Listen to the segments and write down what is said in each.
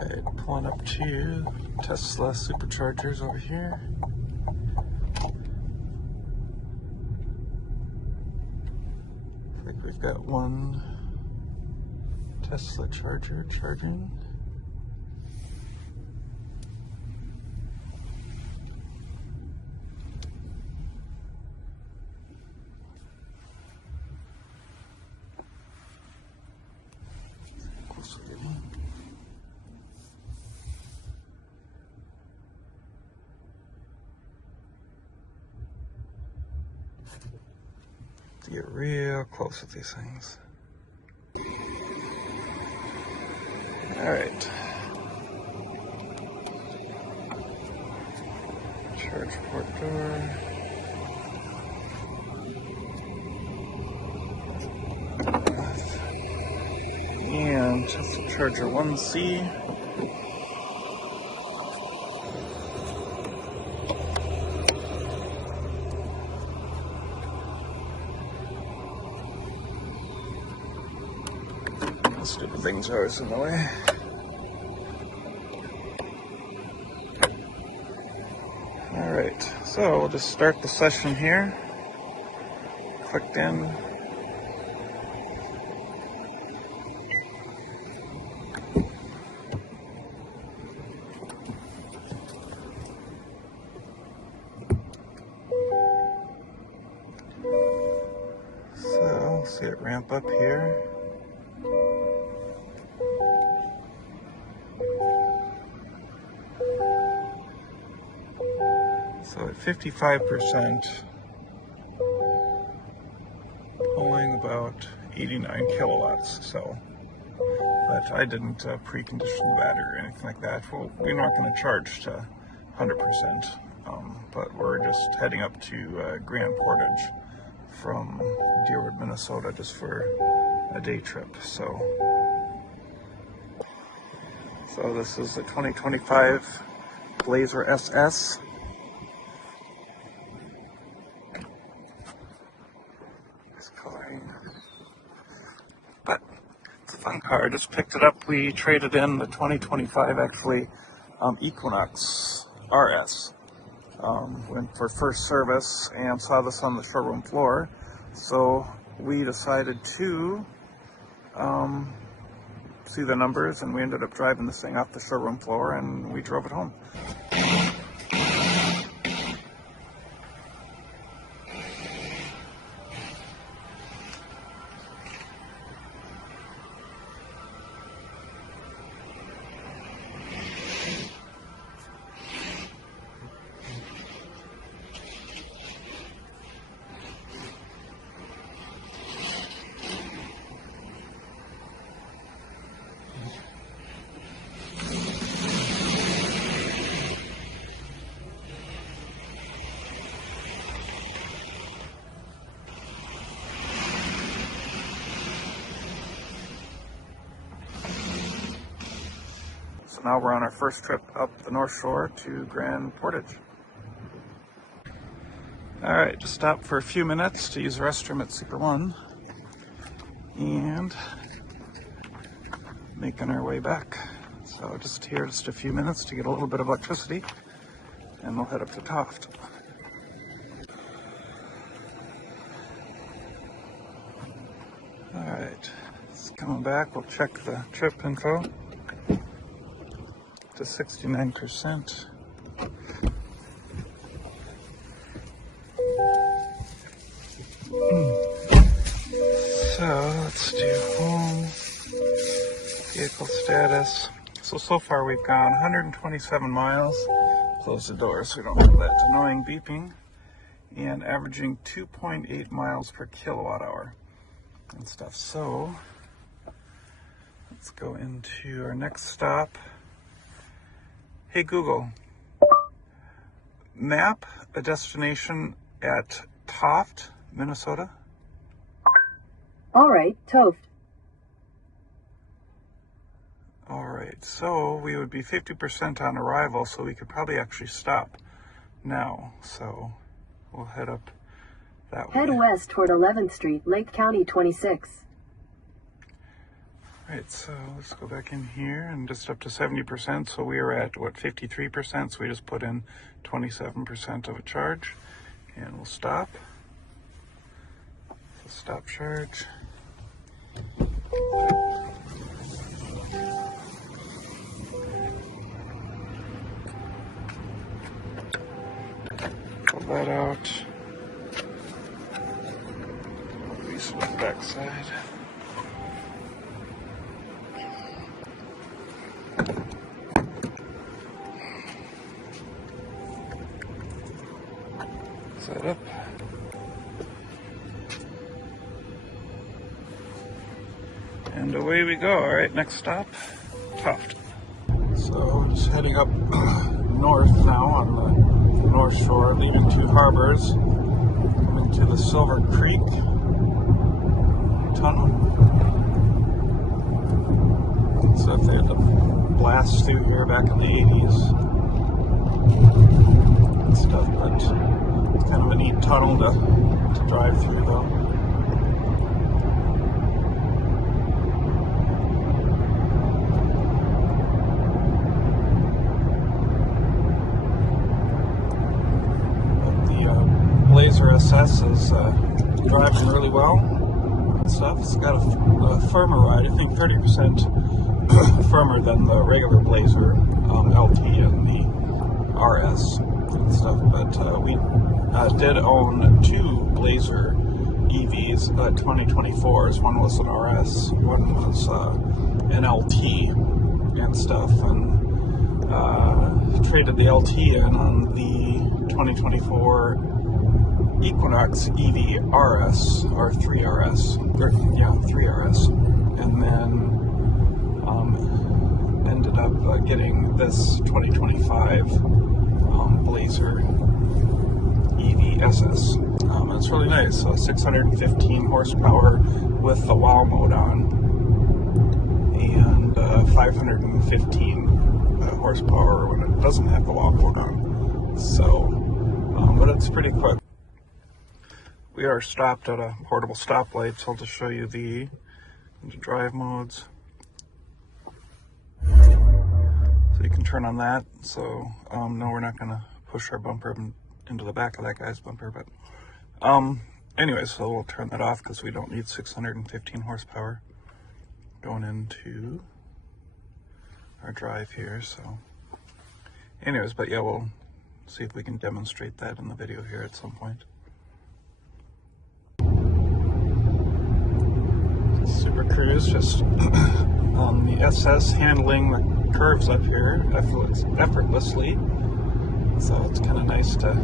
Alright, pulling up to Tesla Superchargers over here. I think we've got one Tesla charger charging. To get real close with these things. All right. Charge port door. And Tesla Charger 1C. Stupid things are always in the way. Alright, so we'll just start the session here. Clicked in. So, see it ramp up here. So at 55%, pulling about 89 kilowatts. So, but I didn't precondition the battery or anything like that. Well, we're not going to charge to 100%, but we're just heading up to Grand Portage from Deerwood, Minnesota, just for a day trip. So this is the 2025 Blazer SS. But it's a fun car. I just picked it up. We traded in the 2025 actually Equinox RS. Went for first service and saw this on the showroom floor. So we decided to see the numbers, and we ended up driving this thing off the showroom floor and we drove it home. So now we're on our first trip up the North Shore to Grand Portage. Alright, just stopped for a few minutes to use the restroom at Super One. And making our way back. So just here, just a few minutes to get a little bit of electricity, and we'll head up to Toft. Alright, it's coming back. We'll check the trip info. To 69%. So let's do home, vehicle status. So far we've gone 127 miles. Close the door so we don't have that annoying beeping. And averaging 2.8 miles per kilowatt hour and stuff. So let's go into our next stop. Hey Google, map a destination at Toft, Minnesota. All right, Toft. All right, so we would be 50% on arrival, so we could probably actually stop now. So we'll head up that way. Head west toward 11th Street, Lake County 26. Right, so let's go back in here and just up to 70%. So we are at, what, 53%? So we just put in 27% of a charge. And we'll stop. So stop charge. Pull that out. Piece of the backside. Set up. And away we go. All right, next stop, Tuft. So just heading up north now on the North Shore, leaving Two Harbors, coming to the Silver Creek Tunnel. So if they had to blast through here back in the 80s and stuff, but it's kind of a neat tunnel to drive through though. Blazer SS is driving really well and stuff. It's got a firmer ride, I think 30% firmer than the regular Blazer LT and the RS and stuff. But we did own two Blazer EVs, 2024s. One was an RS, one was an LT and stuff, and traded the LT in on the 2024 Equinox EV RS, or 3RS, 3RS, and then ended up getting this 2025 Blazer EV SS. It's really nice, 615 horsepower with the WOW mode on, and 515 horsepower when it doesn't have the WOW mode on, so, but it's pretty quick. We are stopped at a portable stoplight, so I'll just show you the drive modes. So you can turn on that. So no, we're not going to push our bumper into the back of that guy's bumper, but anyway, so we'll turn that off because we don't need 615 horsepower going into our drive here. So anyways, but yeah, we'll see if we can demonstrate that in the video here at some point. Super Cruise, just on the SS, handling the curves up here effortlessly. So it's kind of nice to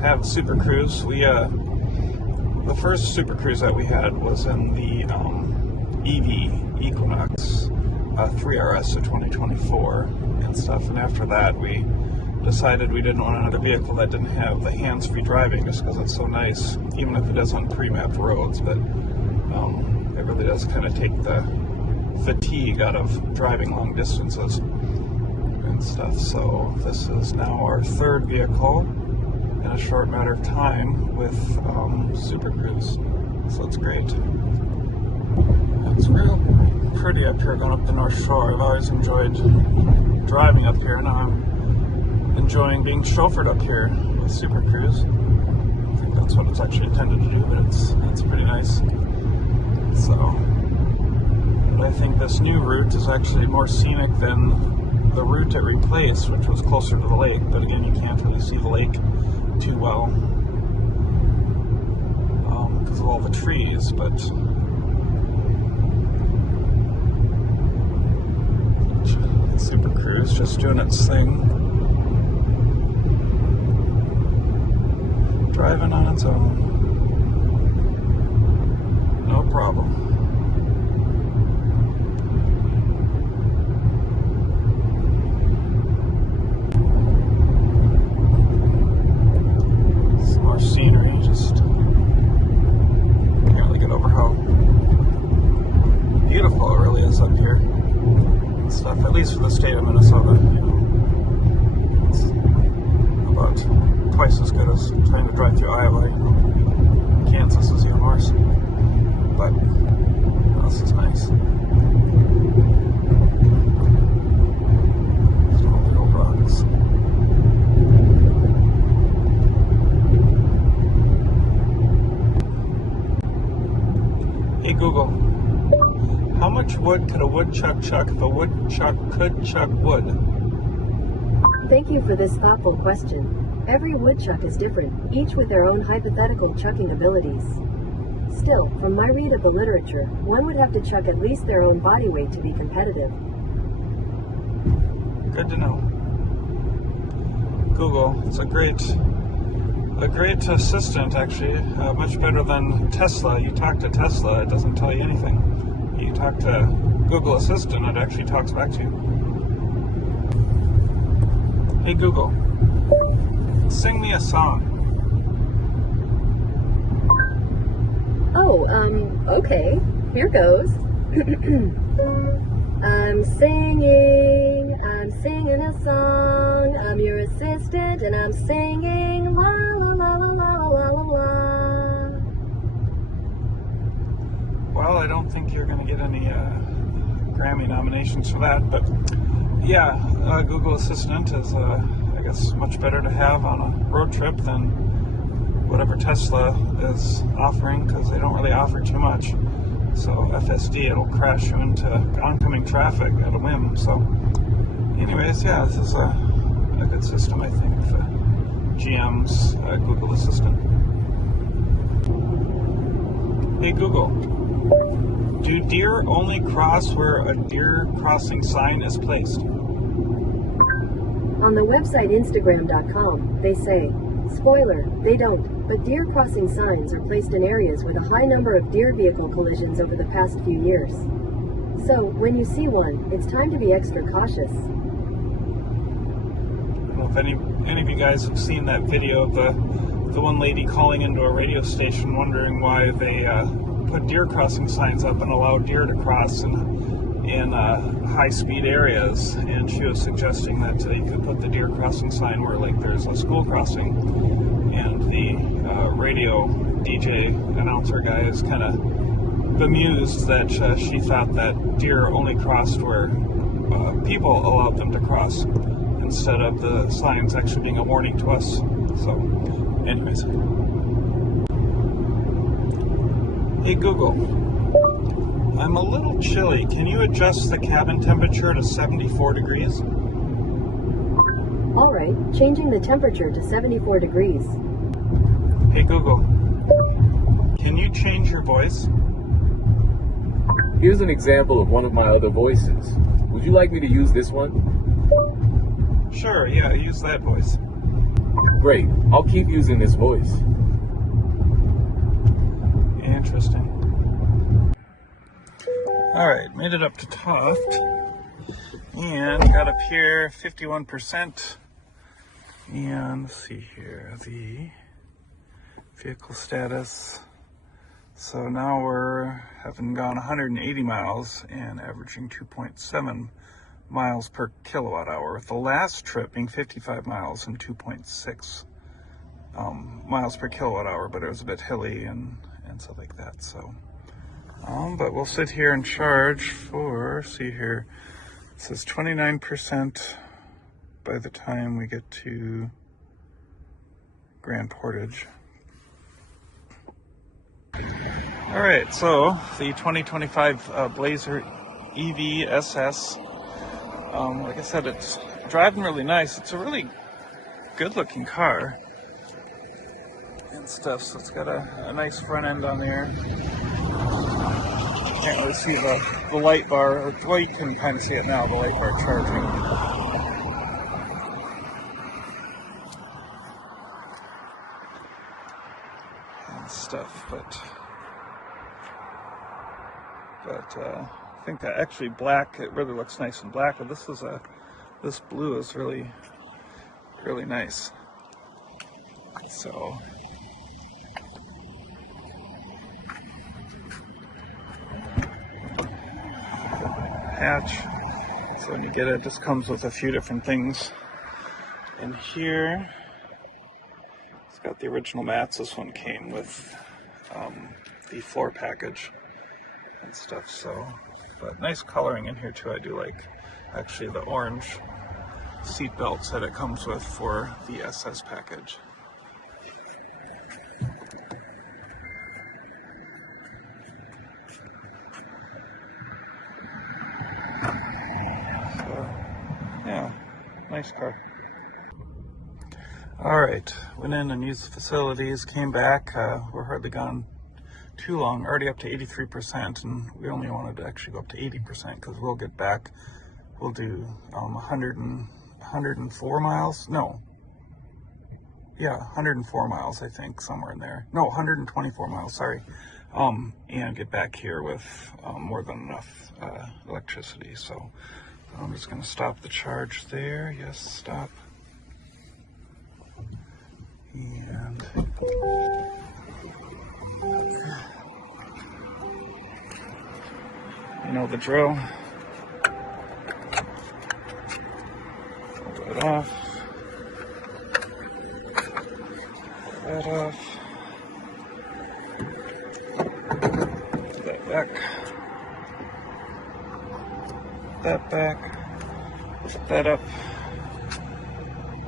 have Super Cruise. We the first Super Cruise that we had was in the EV Equinox 3RS of 2024 and stuff. And after that, we decided we didn't want another vehicle that didn't have the hands-free driving, just because it's so nice, even if it is on pre-mapped roads. But it really does kind of take the fatigue out of driving long distances and stuff. So this is now our third vehicle in a short matter of time with Super Cruise. So it's great. It's real pretty up here going up the North Shore. I've always enjoyed driving up here. Now I'm enjoying being chauffeured up here with Super Cruise. I think that's what it's actually intended to do, but it's pretty nice. So, but I think this new route is actually more scenic than the route it replaced, which was closer to the lake. But again, you can't really see the lake too well because of all the trees. But Super Cruise just doing its thing, driving on its own. No problem. Some more scenery, just can't really get over how beautiful it really is up here and stuff, at least for the state of Minnesota. You know, it's about twice as good as trying to drive through Iowa. You know, Kansas is even worse. But this is nice. How much wood could a woodchuck chuck if a woodchuck could chuck wood? Thank you for this thoughtful question. Every woodchuck is different, each with their own hypothetical chucking abilities. Still, from my read of the literature, one would have to chuck at least their own body weight to be competitive. Good to know. Google, it's a great assistant, actually. Much better than Tesla. You talk to Tesla, it doesn't tell you anything. You talk to Google Assistant, it actually talks back to you. Hey Google, sing me a song. Oh, okay. Here goes. I'm singing a song. I'm your assistant and I'm singing la la la la la la la la. Well, I don't think you're going to get any Grammy nominations for that, but yeah, Google Assistant is, I guess, much better to have on a road trip than whatever Tesla is offering, because they don't really offer too much. So FSD, it'll crash you into oncoming traffic at a whim. So anyways, yeah, this is a good system, I think, for GM's Google Assistant. Hey Google, do deer only cross where a deer crossing sign is placed? On the website Instagram.com, they say, spoiler, they don't, but deer crossing signs are placed in areas with a high number of deer vehicle collisions over the past few years. So, when you see one, it's time to be extra cautious. I don't know if any of you guys have seen that video of the one lady calling into a radio station wondering why they put deer crossing signs up and allow deer to cross in high-speed areas, and she was suggesting that you could put the deer crossing sign where, like, there's a school crossing, and the radio DJ announcer guy is kind of bemused that she thought that deer only crossed where people allowed them to cross, instead of the signs actually being a warning to us. So, anyways. Hey Google, I'm a little chilly. Can you adjust the cabin temperature to 74 degrees? Alright, changing the temperature to 74 degrees. Hey Google, can you change your voice? Here's an example of one of my other voices. Would you like me to use this one? Sure, yeah, use that voice. Great, I'll keep using this voice. Interesting. Alright, made it up to Toft, and got up here 51%, and let's see here, the vehicle status. So now we're having gone 180 miles and averaging 2.7 miles per kilowatt hour, with the last trip being 55 miles and 2.6 miles per kilowatt hour, but it was a bit hilly and stuff like that. So but we'll sit here and charge for, see here, it says 29% by the time we get to Grand Portage. All right, so the 2025 Blazer EV SS, like I said, it's driving really nice. It's a really good looking car and stuff, so it's got a nice front end on there. Can't really see the light bar, well, you can kind of see it now, the light bar charging. And stuff, but I think that actually black, it really looks nice in black, but this blue is really, really nice. So hatch, so when you get it, it just comes with a few different things. And here it's got the original mats. This one came with the floor package and stuff, so, but nice coloring in here too. I do like actually the orange seat belts that it comes with for the SS package. Nice car. All right, went in and used the facilities, came back. We're hardly gone too long, already up to 83%, and we only wanted to actually go up to 80% because we'll get back. We'll do 104 miles. No. Yeah, 104 miles, I think, somewhere in there. No, 124 miles, sorry. And get back here with more than enough electricity. So I'm just going to stop the charge there. Yes, stop. And you know the drill. Pull that off. That off. Put that back. Put that back. Put that up.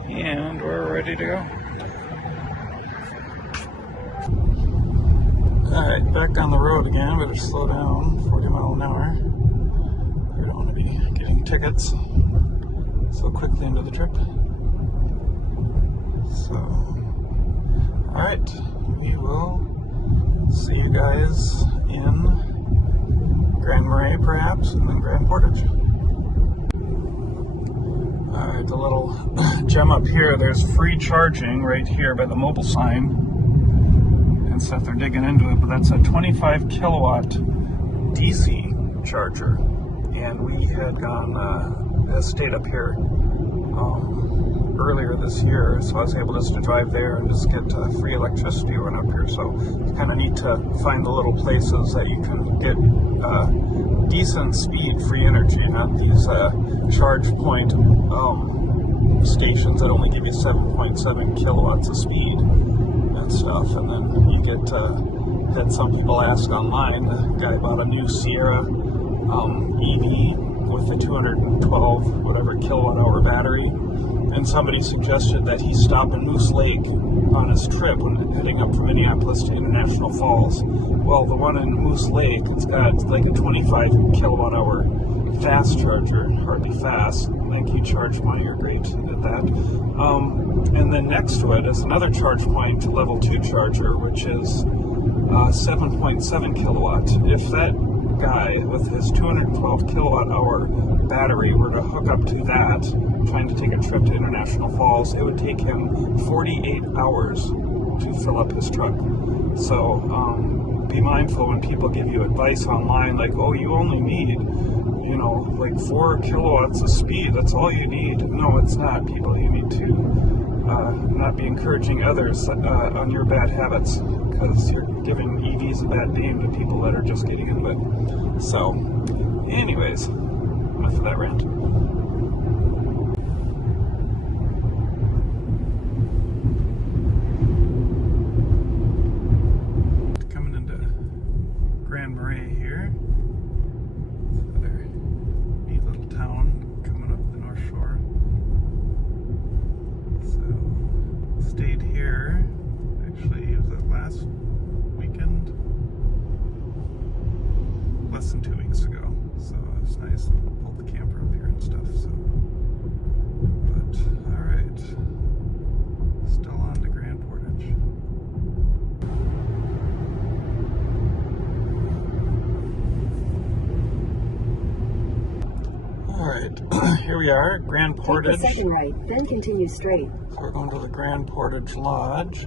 And we're ready to go. Alright, back on the road again. Better slow down. 40 miles an hour. We don't want to be getting tickets so quickly into the trip. So, alright, we will see you guys in Grand Marais perhaps, and then Grand Portage. Alright, the little gem up here, there's free charging right here by the mobile sign. And stuff, they're digging into it, but that's a 25 kilowatt DC charger. And we had stayed up here earlier this year, so I was able just to drive there and just get free electricity run up here. So it's kind of neat to find the little places that you can get decent speed, free energy, not these charge point stations that only give you 7.7 kilowatts of speed and stuff. And then you get had some people ask online. The guy bought a new Sierra EV with a 212 whatever kilowatt hour battery, and somebody suggested that he stop in Moose Lake on his trip when heading up from Minneapolis to International Falls. Well, the one in Moose Lake, it's got like a 25 kilowatt hour fast charger, hardly fast, like you charge money, you're great at that. And then next to it is another charge point, level 2 charger, which is 7.7 kilowatt. If that guy with his 212 kilowatt hour battery were to hook up to that, trying to take a trip to International Falls, it would take him 48 hours to fill up his truck. So be mindful when people give you advice online, like, oh, you only need, you know, like 4 kilowatts of speed, that's all you need. No, it's not, people. You need to not be encouraging others on your bad habits, because you're giving EVs a bad name to people that are just getting into it. So, anyways, enough of that rant. Coming into Grand Marais here. Another neat little town coming up the North Shore. So, stayed here. Actually, it was the last weekend, less than 2 weeks ago. So it was nice. Pulled the camper up here and stuff. So, but all right, still on to Grand Portage. All right, here we are, Grand Portage. Take the second right, then continue straight. So we're going to the Grand Portage Lodge.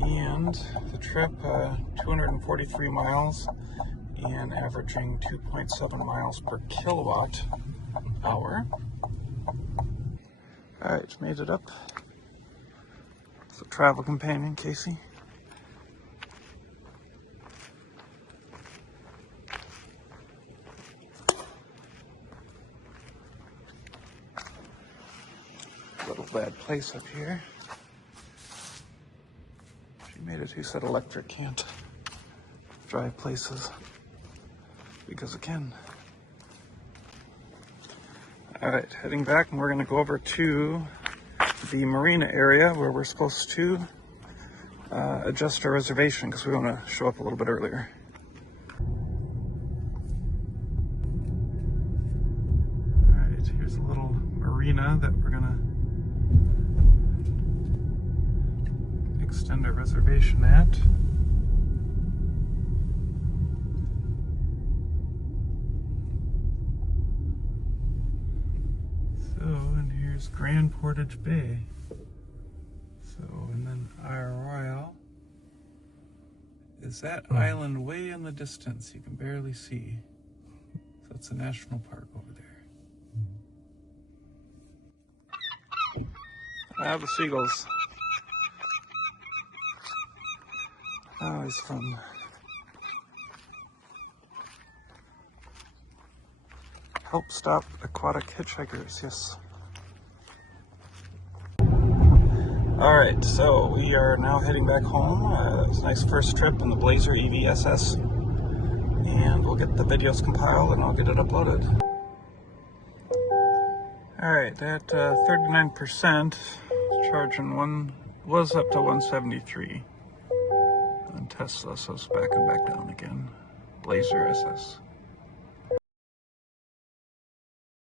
And the trip, 243 miles and averaging 2.7 miles per kilowatt hour. All right, made it up. It's a travel companion, Casey. Little bad place up here. She made it. Who said electric can't drive places? Because it can. All right, heading back, and we're going to go over to the marina area where we're supposed to adjust our reservation because we want to show up a little bit earlier. There's a little marina that we're gonna extend our reservation at. So, and here's Grand Portage Bay. So, and then Isle Royale is that island way in the distance you can barely see. So it's a national park over there. Ah, the seagulls. Always fun. Help stop aquatic hitchhikers, yes. Alright, so we are now heading back home. That was a nice first trip in the Blazer EVSS. And we'll get the videos compiled and I'll get it uploaded. Alright, at 39%, charging was up to 173 on Tesla, so it's back and back down again. Blazer SS.